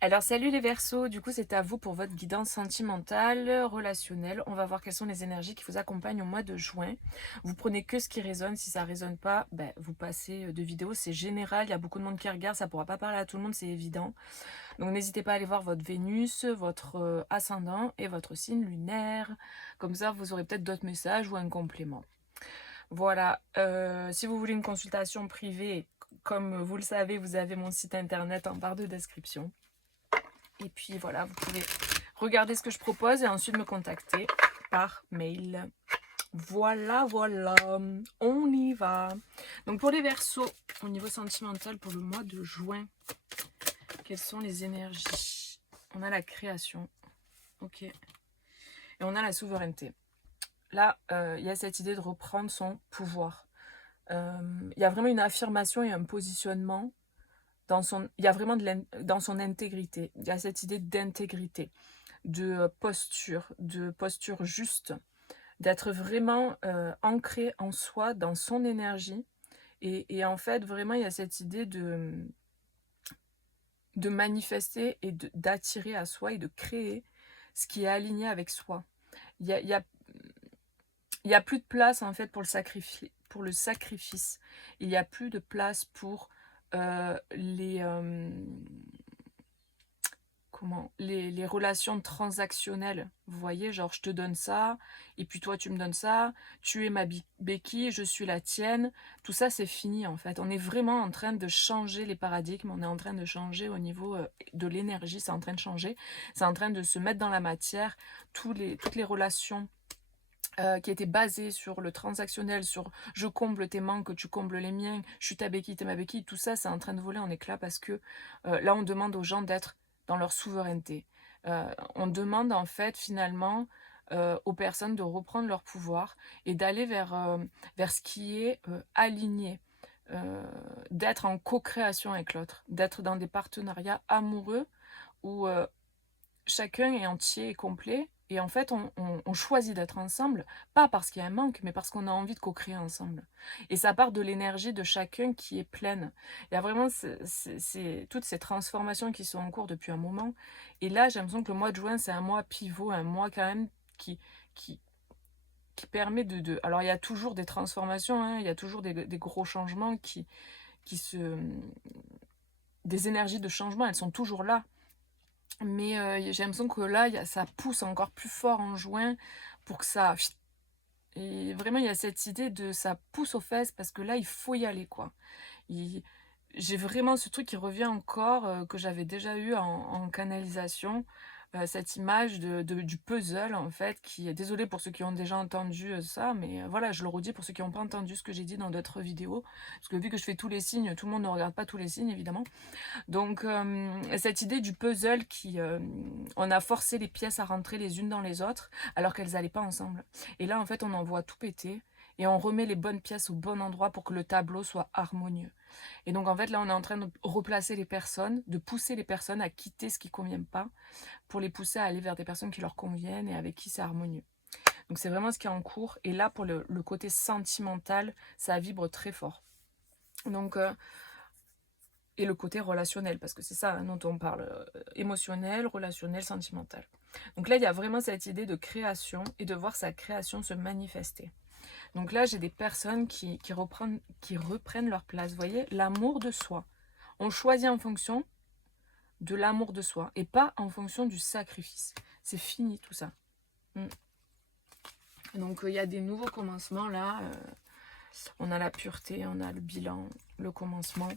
Alors salut les Verseaux, du coup c'est à vous pour votre guidance sentimentale, relationnelle. On va voir quelles sont les énergies qui vous accompagnent au mois de juin. Vous prenez que ce qui résonne, si ça résonne pas, ben, vous passez de vidéo, c'est général, il y a beaucoup de monde qui regarde, ça pourra pas parler à tout le monde, c'est évident. Donc n'hésitez pas à aller voir votre Vénus, votre ascendant et votre signe lunaire. Comme ça vous aurez peut-être d'autres messages ou un complément. Voilà, si vous voulez une consultation privée, comme vous le savez, vous avez mon site internet en barre de description. Et puis voilà, vous pouvez regarder ce que je propose et ensuite me contacter par mail. Voilà, voilà, on y va. Donc pour les Verseaux, au niveau sentimental pour le mois de juin, quelles sont les énergies? On a la création, ok, et on a la souveraineté. Là, il y a cette idée de reprendre son pouvoir. Il y a vraiment une affirmation et un positionnement il y a vraiment dans son intégrité. Il y a cette idée d'intégrité, de posture juste, d'être vraiment ancré en soi, dans son énergie. Et en fait, vraiment, il y a cette idée de manifester et d'attirer à soi et de créer ce qui est aligné avec soi. Il y a, il y a, il y a plus de place, en fait, pour le sacrifice. Il n'y a plus de place pour les... les relations transactionnelles, vous voyez, genre je te donne ça, et puis toi tu me donnes ça, tu es ma béquille, je suis la tienne, tout ça c'est fini en fait. On est vraiment en train de changer les paradigmes, on est en train de changer au niveau de l'énergie, c'est en train de changer, c'est en train de se mettre dans la matière, toutes les relations qui étaient basées sur le transactionnel, sur je comble tes manques, tu combles les miens, je suis ta béquille, t'es ma béquille, tout ça c'est en train de voler en éclats parce que là on demande aux gens d'être dans leur souveraineté. On demande en fait finalement aux personnes de reprendre leur pouvoir et d'aller vers ce qui est aligné, euh, d'être en co-création avec l'autre, d'être dans des partenariats amoureux où chacun est entier et complet. Et en fait, on choisit d'être ensemble, pas parce qu'il y a un manque, mais parce qu'on a envie de co-créer ensemble. Et ça part de l'énergie de chacun qui est pleine. Il y a vraiment toutes ces transformations qui sont en cours depuis un moment. Et là, j'ai l'impression que le mois de juin, c'est un mois pivot, un mois quand même qui, qui, qui permet Alors, il y a toujours des transformations, hein, il y a toujours des gros changements qui se... Des énergies de changement, elles sont toujours là. Mais j'ai l'impression que là, ça pousse encore plus fort en juin pour que ça... Et vraiment, il y a cette idée de ça pousse aux fesses parce que là, il faut y aller, quoi. Il- J'ai vraiment ce truc qui revient encore, que j'avais déjà eu en canalisation, cette image du puzzle, en fait, qui est... Désolée pour ceux qui ont déjà entendu ça, mais voilà, je le redis pour ceux qui n'ont pas entendu ce que j'ai dit dans d'autres vidéos, parce que vu que je fais tous les signes, tout le monde ne regarde pas tous les signes, évidemment. Donc, cette idée du puzzle on a forcé les pièces à rentrer les unes dans les autres, alors qu'elles n'allaient pas ensemble. Et là, en fait, on en voit tout péter, et on remet les bonnes pièces au bon endroit pour que le tableau soit harmonieux. Et donc, en fait, là, on est en train de replacer les personnes, de pousser les personnes à quitter ce qui ne convient pas, pour les pousser à aller vers des personnes qui leur conviennent et avec qui c'est harmonieux. Donc, c'est vraiment ce qui est en cours. Et là, pour le côté sentimental, ça vibre très fort. Donc, et le côté relationnel, parce que c'est ça, hein, dont on parle, émotionnel, relationnel, sentimental. Donc là, il y a vraiment cette idée de création et de voir sa création se manifester. Donc là, j'ai des personnes qui reprennent leur place. Vous voyez, l'amour de soi. On choisit en fonction de l'amour de soi et pas en fonction du sacrifice. C'est fini tout ça. Mm. Donc il y a des nouveaux commencements là. On a la pureté, on a le bilan, le commencement.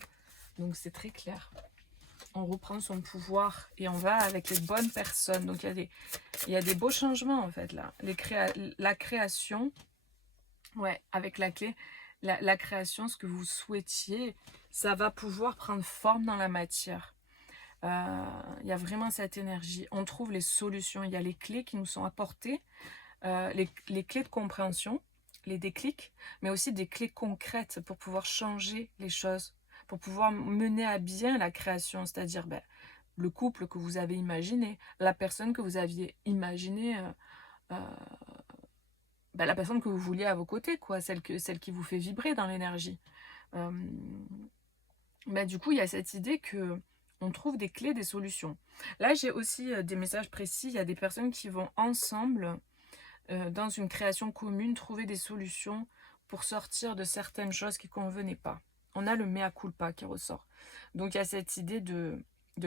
Donc c'est très clair. On reprend son pouvoir et on va avec les bonnes personnes. Donc il y a des beaux changements en fait là. La création, ouais, avec la clé, la création, ce que vous souhaitiez, ça va pouvoir prendre forme dans la matière. Il y a vraiment cette énergie. On trouve les solutions. Il y a les clés qui nous sont apportées, les clés de compréhension, les déclics, mais aussi des clés concrètes pour pouvoir changer les choses, pour pouvoir mener à bien la création, c'est-à-dire le couple que vous avez imaginé, la personne que vous aviez imaginé, euh, la personne que vous vouliez à vos côtés, quoi, celle qui vous fait vibrer dans l'énergie. Du coup, il y a cette idée que on trouve des clés, des solutions. Là, j'ai aussi des messages précis. Il y a des personnes qui vont ensemble, dans une création commune, trouver des solutions pour sortir de certaines choses qui ne convenaient pas. On a le mea culpa qui ressort. Donc il y a cette idée de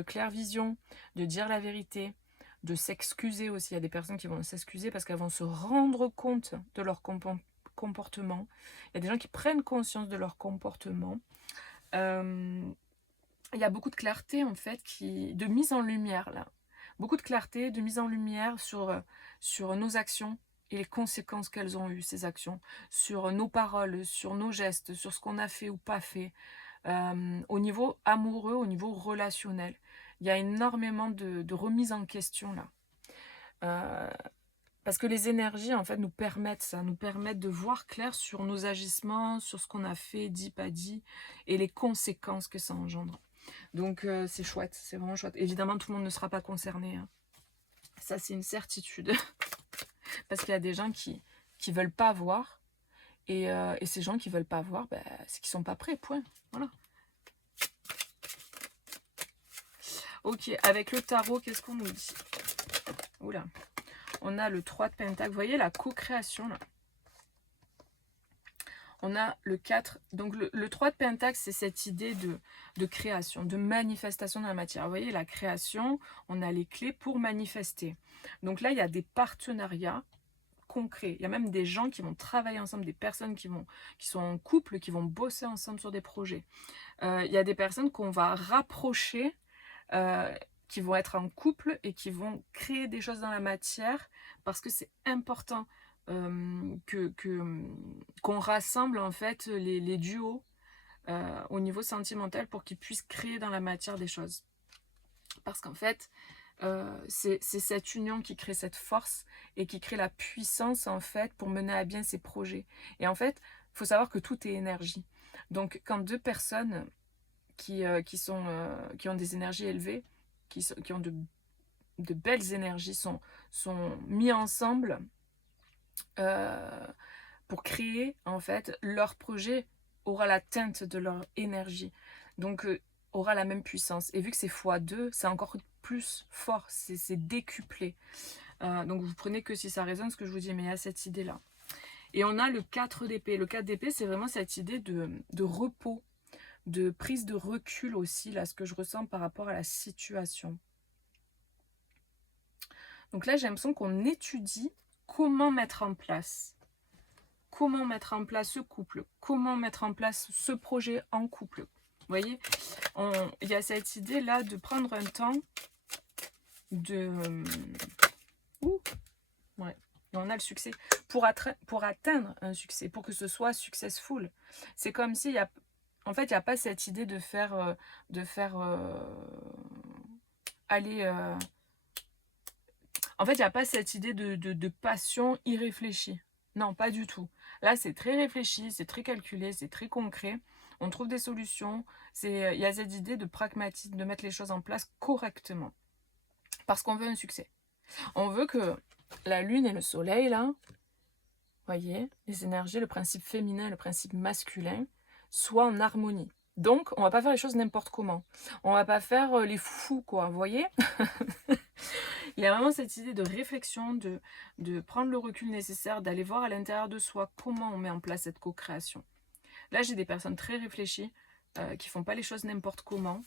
claire vision, de dire la vérité, de s'excuser aussi. Il y a des personnes qui vont s'excuser parce qu'elles vont se rendre compte de leur comportement. Il y a des gens qui prennent conscience de leur comportement. Il y a beaucoup de clarté en fait, de mise en lumière là. Beaucoup de clarté, de mise en lumière sur nos actions et les conséquences qu'elles ont eues, ces actions, sur nos paroles, sur nos gestes, sur ce qu'on a fait ou pas fait, au niveau amoureux, au niveau relationnel. Il y a énormément de remise en question là. Parce que les énergies, en fait, nous permettent ça, nous permettent de voir clair sur nos agissements, sur ce qu'on a fait, dit, pas dit, et les conséquences que ça engendre. Donc, c'est chouette, c'est vraiment chouette. Évidemment, tout le monde ne sera pas concerné, hein. Ça, c'est une certitude. Parce qu'il y a des gens qui veulent pas voir, et ces gens qui veulent pas voir, ben, c'est qu'ils sont pas prêts, point. Voilà. Ok, avec le tarot, qu'est-ce qu'on nous dit? Oula. On a le 3 de Pentacle. Vous voyez la co-création là? On a le 4. Donc le 3 de Pentacle, c'est cette idée de création, de manifestation dans la matière. Vous voyez la création, on a les clés pour manifester. Donc là, il y a des partenariats concrets. Il y a même des gens qui vont travailler ensemble, des personnes qui sont en couple, qui vont bosser ensemble sur des projets. Il y a des personnes qu'on va rapprocher, qui vont être en couple et qui vont créer des choses dans la matière parce que c'est important qu'on rassemble en fait les duos au niveau sentimental pour qu'ils puissent créer dans la matière des choses. Parce qu'en fait, c'est cette union qui crée cette force et qui crée la puissance en fait pour mener à bien ces projets. Et en fait, il faut savoir que tout est énergie. Donc quand deux personnes qui ont des énergies élevées, qui ont de belles énergies, sont mis ensemble pour créer, en fait, leur projet aura la teinte de leur énergie. Donc, aura la même puissance. Et vu que c'est x2, c'est encore plus fort, c'est décuplé. Donc, vous prenez que si ça résonne ce que je vous dis, mais il y a cette idée-là. Et on a le 4 d'épée. Le 4 d'épée, c'est vraiment cette idée de repos, de prise de recul aussi, là, ce que je ressens par rapport à la situation. Donc là, j'ai l'impression qu'on étudie comment mettre en place ce couple, comment mettre en place ce projet en couple. Vous voyez, il y a cette idée là de prendre un temps de... ouais. Et on a le succès. Pour atteindre un succès, pour que ce soit successful. C'est comme s'il y a... En fait, il n'y a pas cette idée de faire aller... En fait, il n'y a pas cette idée de passion irréfléchie. Non, pas du tout. Là, c'est très réfléchi, c'est très calculé, c'est très concret. On trouve des solutions. Il y a cette idée de pragmatisme, de mettre les choses en place correctement. Parce qu'on veut un succès. On veut que la lune et le soleil, là, voyez, les énergies, le principe féminin, le principe masculin, soient en harmonie. Donc, on va pas faire les choses n'importe comment. On va pas faire les fous, quoi, vous voyez. Il y a vraiment cette idée de réflexion, de prendre le recul nécessaire, d'aller voir à l'intérieur de soi comment on met en place cette co-création. Là, j'ai des personnes très réfléchies qui font pas les choses n'importe comment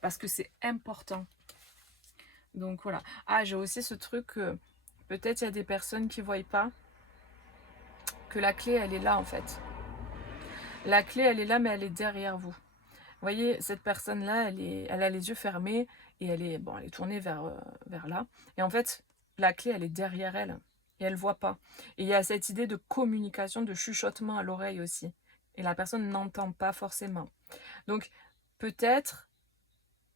parce que c'est important. Donc voilà. Ah, j'ai aussi ce truc que peut-être il y a des personnes qui ne voient pas que la clé, elle est là en fait. La clé, elle est là, mais elle est derrière vous. Vous voyez, cette personne-là, elle a les yeux fermés et elle est tournée vers là. Et en fait, la clé, elle est derrière elle et elle ne voit pas. Et il y a cette idée de communication, de chuchotement à l'oreille aussi. Et la personne n'entend pas forcément. Donc, peut-être,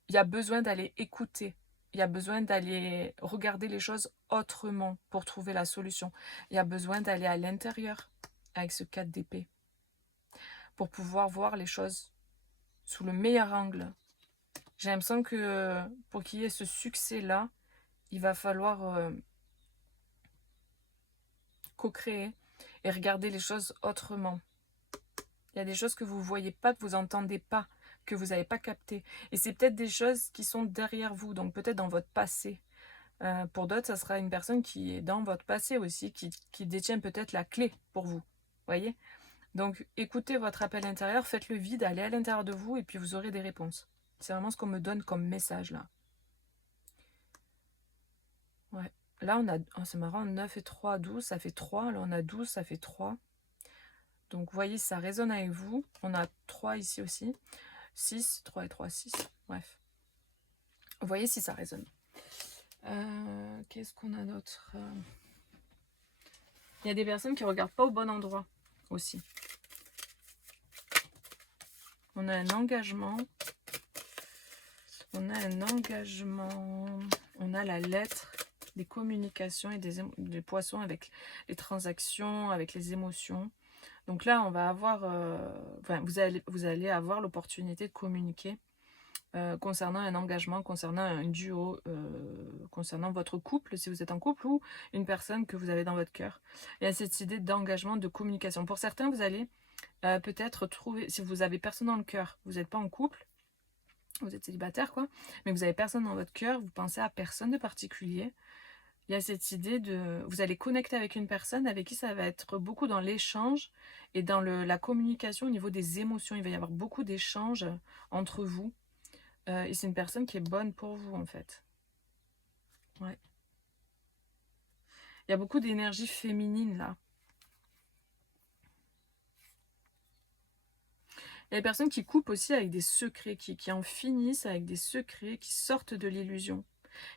il y a besoin d'aller écouter. Il y a besoin d'aller regarder les choses autrement pour trouver la solution. Il y a besoin d'aller à l'intérieur avec ce 4 d'épée pour pouvoir voir les choses sous le meilleur angle. J'ai l'impression que pour qu'il y ait ce succès-là, il va falloir co-créer et regarder les choses autrement. Il y a des choses que vous ne voyez pas, que vous n'entendez pas, que vous n'avez pas captées. Et c'est peut-être des choses qui sont derrière vous, donc peut-être dans votre passé. Pour d'autres, ça sera une personne qui est dans votre passé aussi, qui détient peut-être la clé pour vous. Voyez? Donc écoutez votre appel intérieur, faites le vide, allez à l'intérieur de vous et puis vous aurez des réponses. C'est vraiment ce qu'on me donne comme message là. Ouais. Là, on a, oh, c'est marrant, 9 et 3, 12, ça fait 3. Là, on a 12, ça fait 3. Donc, vous voyez, ça résonne avec vous. On a 3 ici aussi. 6, 3 et 3, 6. Bref. Vous voyez si ça résonne. Qu'est-ce qu'on a d'autre? Il y a des personnes qui ne regardent pas au bon endroit aussi. On a un engagement. On a un engagement. On a la lettre, des communications et des poissons avec les transactions, avec les émotions. Donc là, on va avoir, enfin, vous allez avoir l'opportunité de communiquer concernant un engagement, concernant un duo, concernant votre couple, si vous êtes en couple, ou une personne que vous avez dans votre cœur. Il y a cette idée d'engagement, de communication. Pour certains, vous allez peut-être trouver, si vous avez personne dans le cœur, vous n'êtes pas en couple, vous êtes célibataire, quoi, mais vous avez personne dans votre cœur, vous pensez à personne de particulier. Il y a cette idée de... Vous allez connecter avec une personne avec qui ça va être beaucoup dans l'échange et dans la communication au niveau des émotions. Il va y avoir beaucoup d'échanges entre vous. Et c'est une personne qui est bonne pour vous, en fait. Ouais. Il y a beaucoup d'énergie féminine, là. Il y a des personnes qui coupent aussi avec des secrets, qui en finissent avec des secrets, qui sortent de l'illusion,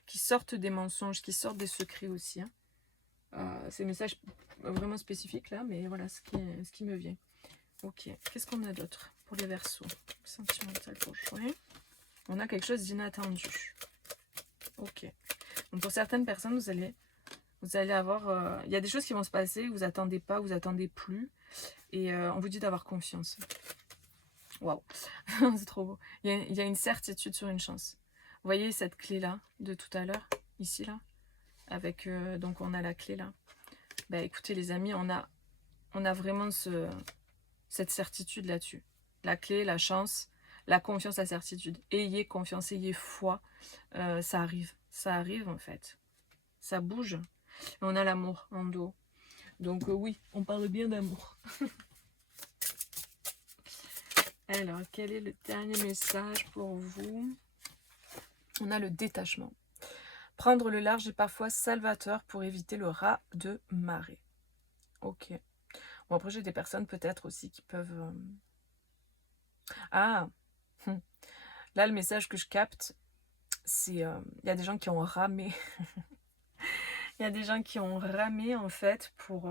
qui sortent des mensonges, qui sortent des secrets aussi. Hein. C'est un message vraiment spécifique là, mais voilà ce qui me vient. Ok, qu'est-ce qu'on a d'autre pour les Verseaux? Sentimental pour juin. On a quelque chose d'inattendu. Ok. Donc pour certaines personnes, vous allez avoir... Il y a des choses qui vont se passer, vous attendez pas, vous attendez plus. Et on vous dit d'avoir confiance. Waouh, c'est trop beau. Il y a une certitude sur une chance. Vous voyez cette clé-là de tout à l'heure, ici là, avec donc on a la clé là. Bah écoutez les amis, on a vraiment cette certitude là-dessus. La clé, la chance, la confiance, la certitude. Ayez confiance, ayez foi. Ça arrive en fait. Ça bouge. On a l'amour en dos. Donc oui, on parle bien d'amour. Alors, quel est le dernier message pour vous? On a le détachement. Prendre le large est parfois salvateur pour éviter le raz de marée. Ok. Bon, après, j'ai des personnes peut-être aussi qui peuvent... Ah Là, le message que je capte, c'est... Il y a des gens qui ont ramé. Il y a des gens qui ont ramé, en fait, pour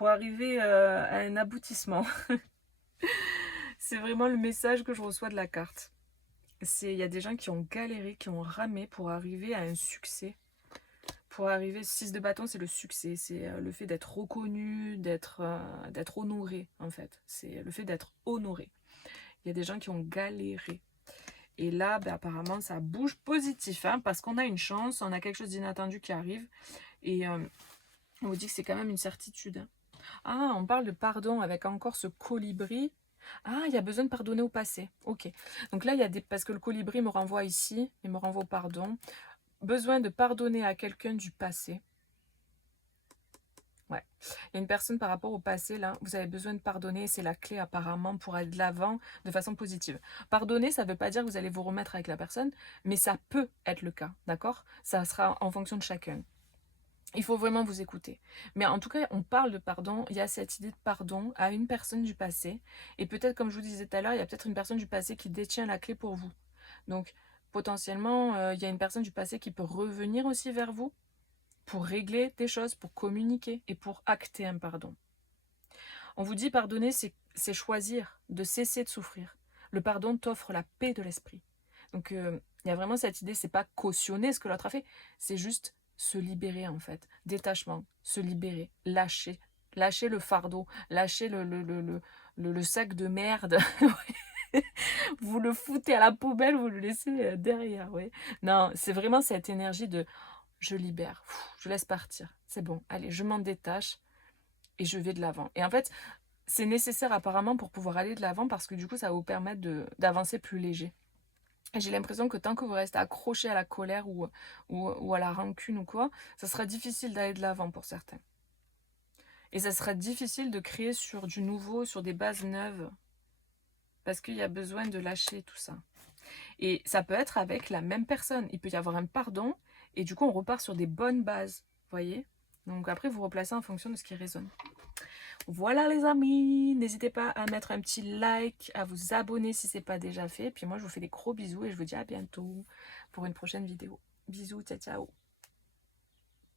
arriver à un aboutissement. C'est vraiment le message que je reçois de la carte. Il y a des gens qui ont galéré, qui ont ramé pour arriver à un succès. Pour arriver, 6 de bâton, c'est le succès. C'est le fait d'être reconnu, d'être honoré, en fait. C'est le fait d'être honoré. Il y a des gens qui ont galéré. Et là, ben, apparemment, ça bouge positif, hein, parce qu'on a une chance, on a quelque chose d'inattendu qui arrive. Et on vous dit que c'est quand même une certitude. Hein. Ah, on parle de pardon avec encore ce colibri. Ah, il y a besoin de pardonner au passé. Ok. Donc là, il y a des... Parce que le colibri me renvoie ici, il me renvoie au pardon. Besoin de pardonner à quelqu'un du passé. Ouais. Il y a une personne par rapport au passé, là, vous avez besoin de pardonner, c'est la clé apparemment pour aller de l'avant de façon positive. Pardonner, ça ne veut pas dire que vous allez vous remettre avec la personne, mais ça peut être le cas, d'accord? Ça sera en fonction de chacun. Il faut vraiment vous écouter. Mais en tout cas, on parle de pardon, il y a cette idée de pardon à une personne du passé, et peut-être, comme je vous disais tout à l'heure, il y a peut-être une personne du passé qui détient la clé pour vous. Donc, potentiellement, il y a une personne du passé qui peut revenir aussi vers vous, pour régler des choses, pour communiquer et pour acter un pardon. On vous dit pardonner, c'est choisir de cesser de souffrir. Le pardon t'offre la paix de l'esprit. Donc il y a vraiment cette idée, c'est pas cautionner ce que l'autre a fait, c'est juste se libérer en fait. Détachement, se libérer, lâcher le fardeau, lâcher le sac de merde. Vous le foutez à la poubelle, vous le laissez derrière. Ouais. Non, c'est vraiment cette énergie de je libère, je laisse partir, c'est bon, allez, je m'en détache et je vais de l'avant. Et en fait, c'est nécessaire apparemment pour pouvoir aller de l'avant parce que du coup, ça va vous permettre d'avancer plus léger. Et j'ai l'impression que tant que vous restez accroché à la colère ou à la rancune ou quoi, ça sera difficile d'aller de l'avant pour certains. Et ça sera difficile de créer sur du nouveau, sur des bases neuves, parce qu'il y a besoin de lâcher tout ça. Et ça peut être avec la même personne. Il peut y avoir un pardon, et du coup, on repart sur des bonnes bases, voyez. Donc après, vous replacez en fonction de ce qui résonne. Voilà les amis, n'hésitez pas à mettre un petit like, à vous abonner si ce n'est pas déjà fait. Puis moi, je vous fais des gros bisous et je vous dis à bientôt pour une prochaine vidéo. Bisous, ciao ciao.